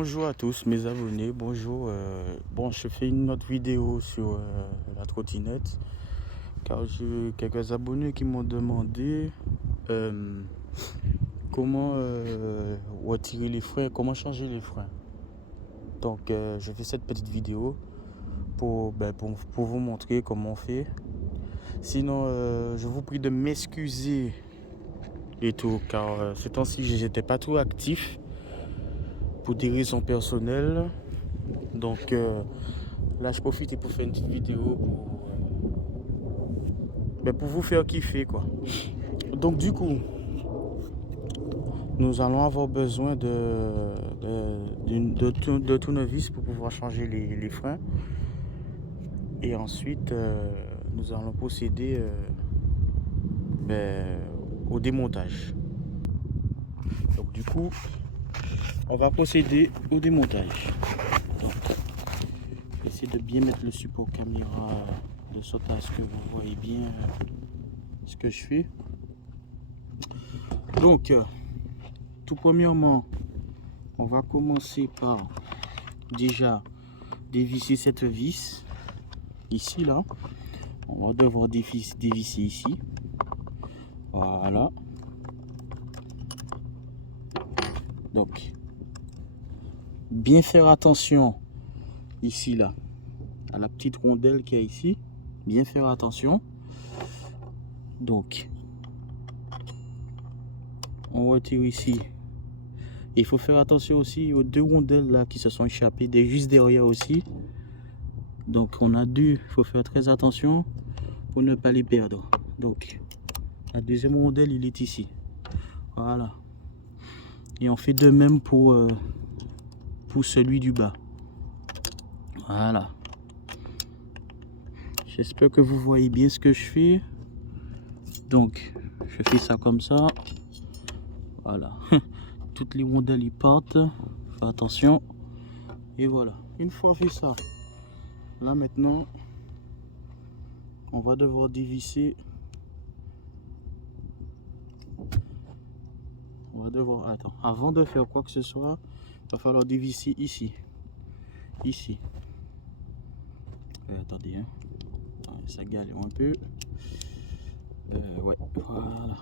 Bonjour à tous mes abonnés, bonjour. Bon, je fais une autre vidéo sur la trottinette car j'ai quelques abonnés qui m'ont demandé comment retirer les freins, comment changer les freins. Donc je fais cette petite vidéo pour vous montrer comment on fait. Sinon, je vous prie de m'excuser et tout car ce temps-ci j'étais pas trop actif pour des raisons personnelles. Donc là, je profite pour faire une petite vidéo pour vous faire kiffer quoi. Donc du coup, nous allons avoir besoin de tournevis pour pouvoir changer les freins. Et ensuite, nous allons procéder au démontage. Donc du coup, on va procéder au démontage. Donc, essayer de bien mettre le support caméra de sorte à ce que vous voyez bien ce que je fais. Donc, tout premièrement, on va commencer par déjà dévisser cette vis ici là. On va devoir dévisser ici. Voilà. Donc, bien faire attention ici là à la petite rondelle qu'il y a ici. Bien faire attention. Donc, on retire ici. Il faut faire attention aussi aux deux rondelles là qui se sont échappées juste derrière aussi. Donc on a deux, il faut faire très attention pour ne pas les perdre. Donc la deuxième rondelle il est ici. Voilà. Et on fait de même pour celui du bas. Voilà. J'espère que vous voyez bien ce que je fais. Donc je fais ça comme ça. Voilà. Toutes les rondelles y partent. Fais attention. Et voilà. Une fois fait ça, là maintenant, on va devoir dévisser. On va devoir... Attends. Avant de faire quoi que ce soit, il va falloir dévisser ici. Ici. Attendez, hein. Ça galère un peu. Ouais, voilà.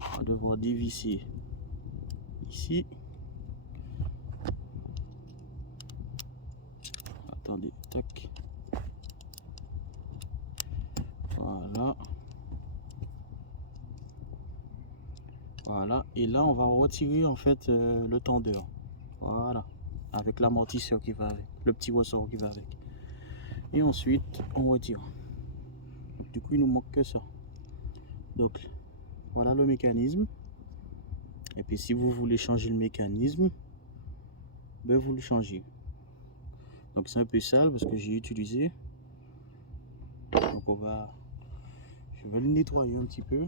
On va devoir dévisser ici. Attendez, tac. Voilà. Voilà. Et là, on va retirer en fait le tendeur. Voilà. Avec l'amortisseur qui va avec. Le petit ressort qui va avec. Et ensuite, on retire. Donc, du coup, il nous manque que ça. Donc, voilà le mécanisme. Et puis, si vous voulez changer le mécanisme, ben vous le changez. Donc, c'est un peu sale parce que j'ai utilisé. Donc, je vais le nettoyer un petit peu.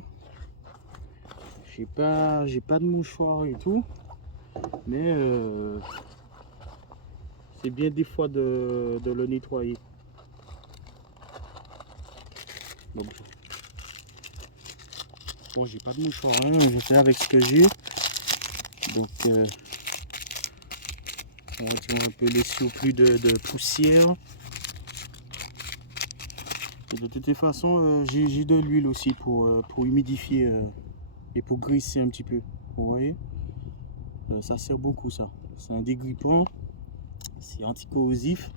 J'ai pas de mouchoir et tout, mais c'est bien des fois de le nettoyer. Bon, j'ai pas de mouchoir, hein, je fais avec ce que j'ai. Donc on retire un peu les surplus de poussière. Et de toute façon, j'ai de l'huile aussi pour humidifier et pour grisser un petit peu. Vous voyez, ça sert beaucoup ça. C'est un dégrippant, c'est anticorrosif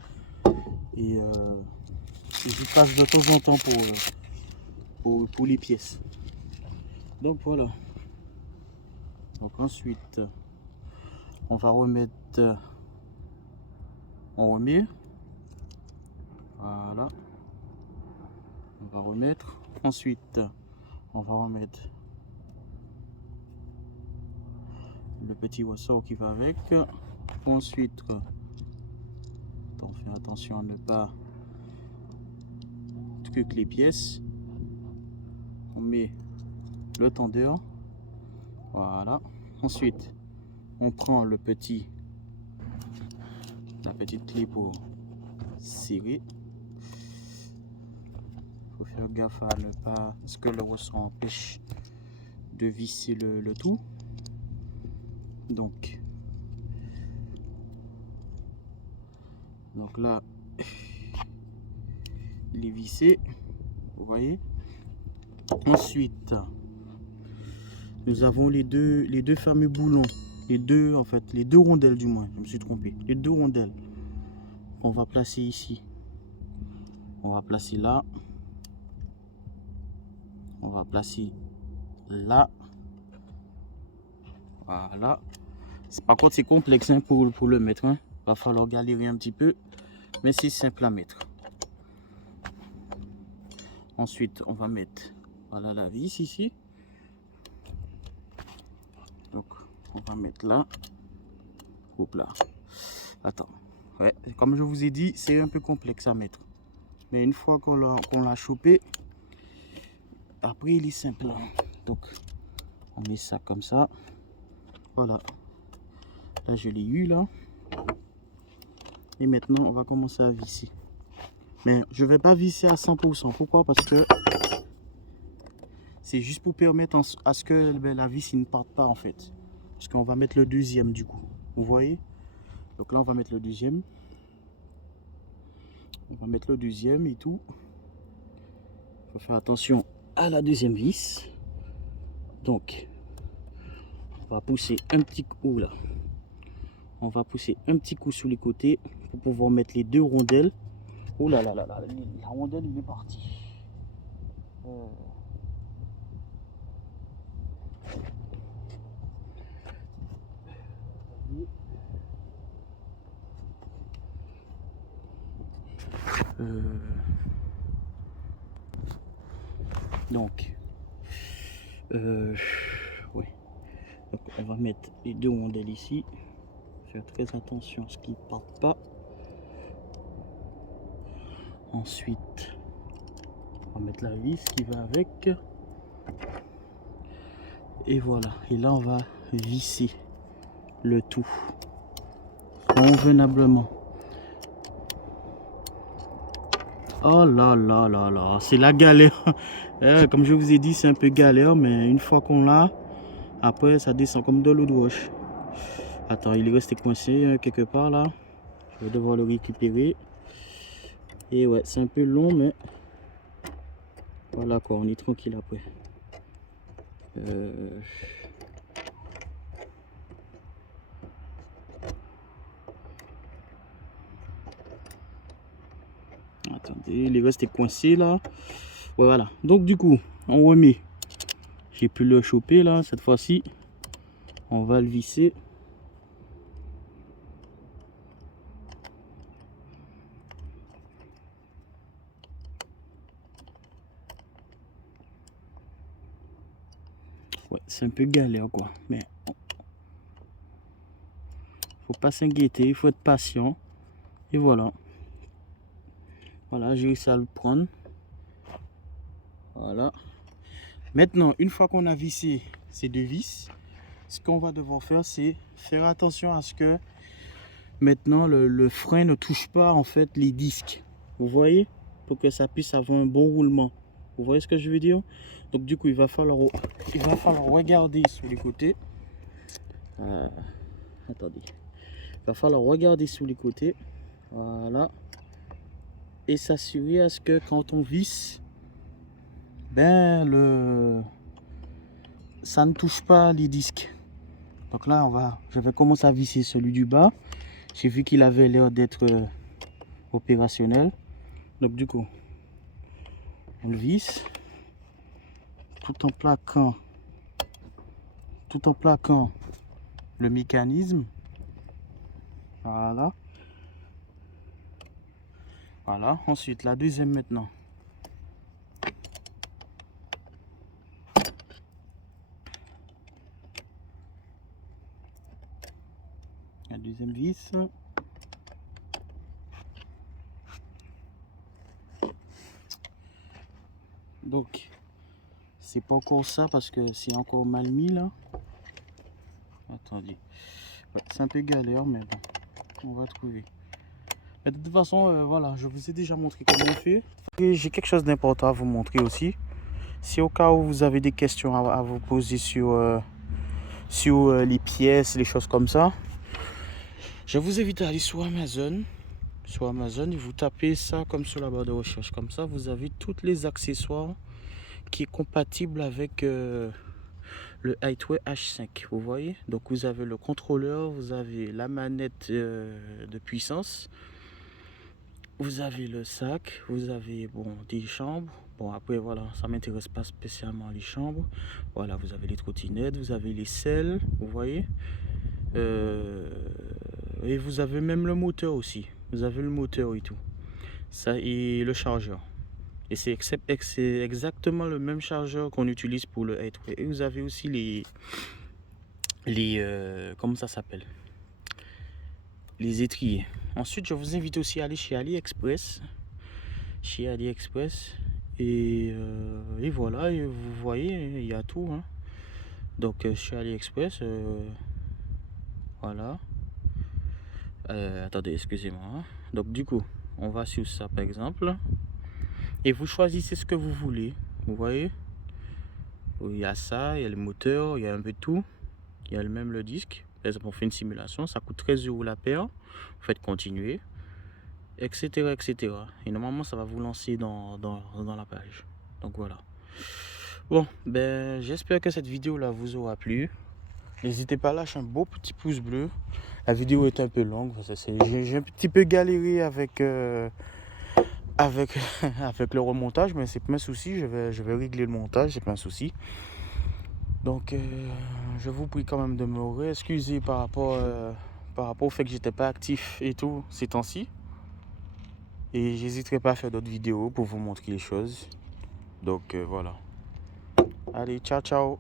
et je passe de temps en temps pour les pièces. Donc voilà. Donc ensuite, on va remettre, on remet. Voilà. On va remettre. Ensuite, on va remettre le petit ressort qui va avec. Ensuite, on fait attention à ne pas truquer les pièces. On met le tendeur. Voilà. Ensuite, on prend la petite clé pour serrer. Il faut faire gaffe à ne pas ce que le ressort empêche de visser le tout. Donc Donc là, il est vissé, vous voyez. Ensuite, nous avons les deux fameux boulons, les deux rondelles du moins, je me suis trompé, les deux rondelles qu'on va placer ici. On va placer là, on va placer là, voilà. Par contre c'est complexe hein, pour le mettre, hein. Va falloir galérer un petit peu, mais c'est simple à mettre. Ensuite on va mettre, voilà, la vis ici. Donc on va mettre là. Hop là. Attends. Ouais, comme je vous ai dit, c'est un peu complexe à mettre. Mais une fois qu'on l'a chopé, après il est simple. Donc on met ça comme ça. Voilà. Là je l'ai eu là. Et maintenant on va commencer à visser. Mais je vais pas visser à 100%. Pourquoi? Parce que c'est juste pour permettre à ce que la vis ne parte pas en fait. Parce qu'on va mettre le deuxième du coup. Vous voyez? Donc là on va mettre le deuxième. On va mettre le deuxième et tout. Il faut faire attention à la deuxième vis. Donc on va pousser un petit coup là. On va pousser un petit coup sur les côtés pour pouvoir mettre les deux rondelles. Oh là là là là, la rondelle il est parti. Donc, ouais. Donc, on va mettre les deux rondelles ici. Faire très attention à ce qu'ils ne partent pas. Ensuite, on va mettre la vis qui va avec. Et voilà. Et là, on va visser le tout convenablement. Oh là là là là, c'est la galère. Comme je vous ai dit, c'est un peu galère, mais une fois qu'on l'a, après ça descend comme de l'eau de roche. Attends, il est resté coincé quelque part là. Je vais devoir le récupérer. Et ouais, c'est un peu long, mais voilà quoi, on est tranquille après. Attendez, il est resté coincé là. Ouais, voilà. Donc du coup, on remet. J'ai pu le choper là, cette fois-ci. On va le visser. Ouais, c'est un peu galère quoi, mais faut pas s'inquiéter, il faut être patient. Et voilà. Voilà, j'ai réussi à le prendre. Voilà. Maintenant, une fois qu'on a vissé ces deux vis, ce qu'on va devoir faire, c'est faire attention à ce que maintenant le frein ne touche pas en fait les disques. Vous voyez? Pour que ça puisse avoir un bon roulement. Vous voyez ce que je veux dire? Donc du coup, il va falloir regarder sur les côtés. Attendez. Il va falloir regarder sur les côtés. Voilà. Et s'assurer à ce que quand on visse, ben ça ne touche pas les disques. Donc là, je vais commencer à visser celui du bas. J'ai vu qu'il avait l'air d'être opérationnel. Donc du coup, on le visse tout en plaquant le mécanisme. Voilà. Voilà. Ensuite, la deuxième maintenant. La deuxième vis. Donc, c'est pas encore ça parce que c'est encore mal mis là. Attendez. Ouais, c'est un peu galère, mais bon, on va trouver. Mais de toute façon, voilà, je vous ai déjà montré comment on fait. Et j'ai quelque chose d'important à vous montrer aussi. Si au cas où vous avez des questions à vous poser sur les pièces, les choses comme ça, je vous invite à aller sur Amazon sur Amazon et vous tapez ça comme sur la barre de recherche. Comme ça, vous avez tous les accessoires qui est compatible avec le Highway H5. Vous voyez? Donc vous avez le contrôleur, vous avez la manette de puissance, vous avez le sac, vous avez des chambres. Bon, après voilà, ça m'intéresse pas spécialement les chambres. Voilà, vous avez les trottinettes, vous avez les selles, vous voyez. Et vous avez même le moteur aussi. Vous avez le moteur et tout. Ça et le chargeur. Et c'est exactement le même chargeur qu'on utilise pour le Highway. Et vous avez aussi comment ça s'appelle? Les étriers. Ensuite, je vous invite aussi à aller chez AliExpress. Et voilà, et vous voyez, il y a tout. Hein. Donc, chez AliExpress, voilà. Attendez, excusez-moi. Hein. Donc, du coup, on va sur ça par exemple. Et vous choisissez ce que vous voulez. Vous voyez? Il y a ça, il y a le moteur, il y a un peu de tout. Il y a même le disque. Par exemple, on fait une simulation, ça coûte 13 € la paire. Vous faites continuer, etc., etc. Et normalement, ça va vous lancer dans la page. Donc voilà. Bon, ben j'espère que cette vidéo là vous aura plu. N'hésitez pas à lâcher un beau petit pouce bleu. La vidéo est un peu longue. J'ai un petit peu galéré avec avec le remontage, mais c'est pas un souci. Je vais régler le montage, c'est pas un souci. Donc, je vous prie quand même de me réexcuser par rapport au fait que j'étais pas actif et tout ces temps-ci. Et j'hésiterai pas à faire d'autres vidéos pour vous montrer les choses. Donc, voilà. Allez, ciao, ciao.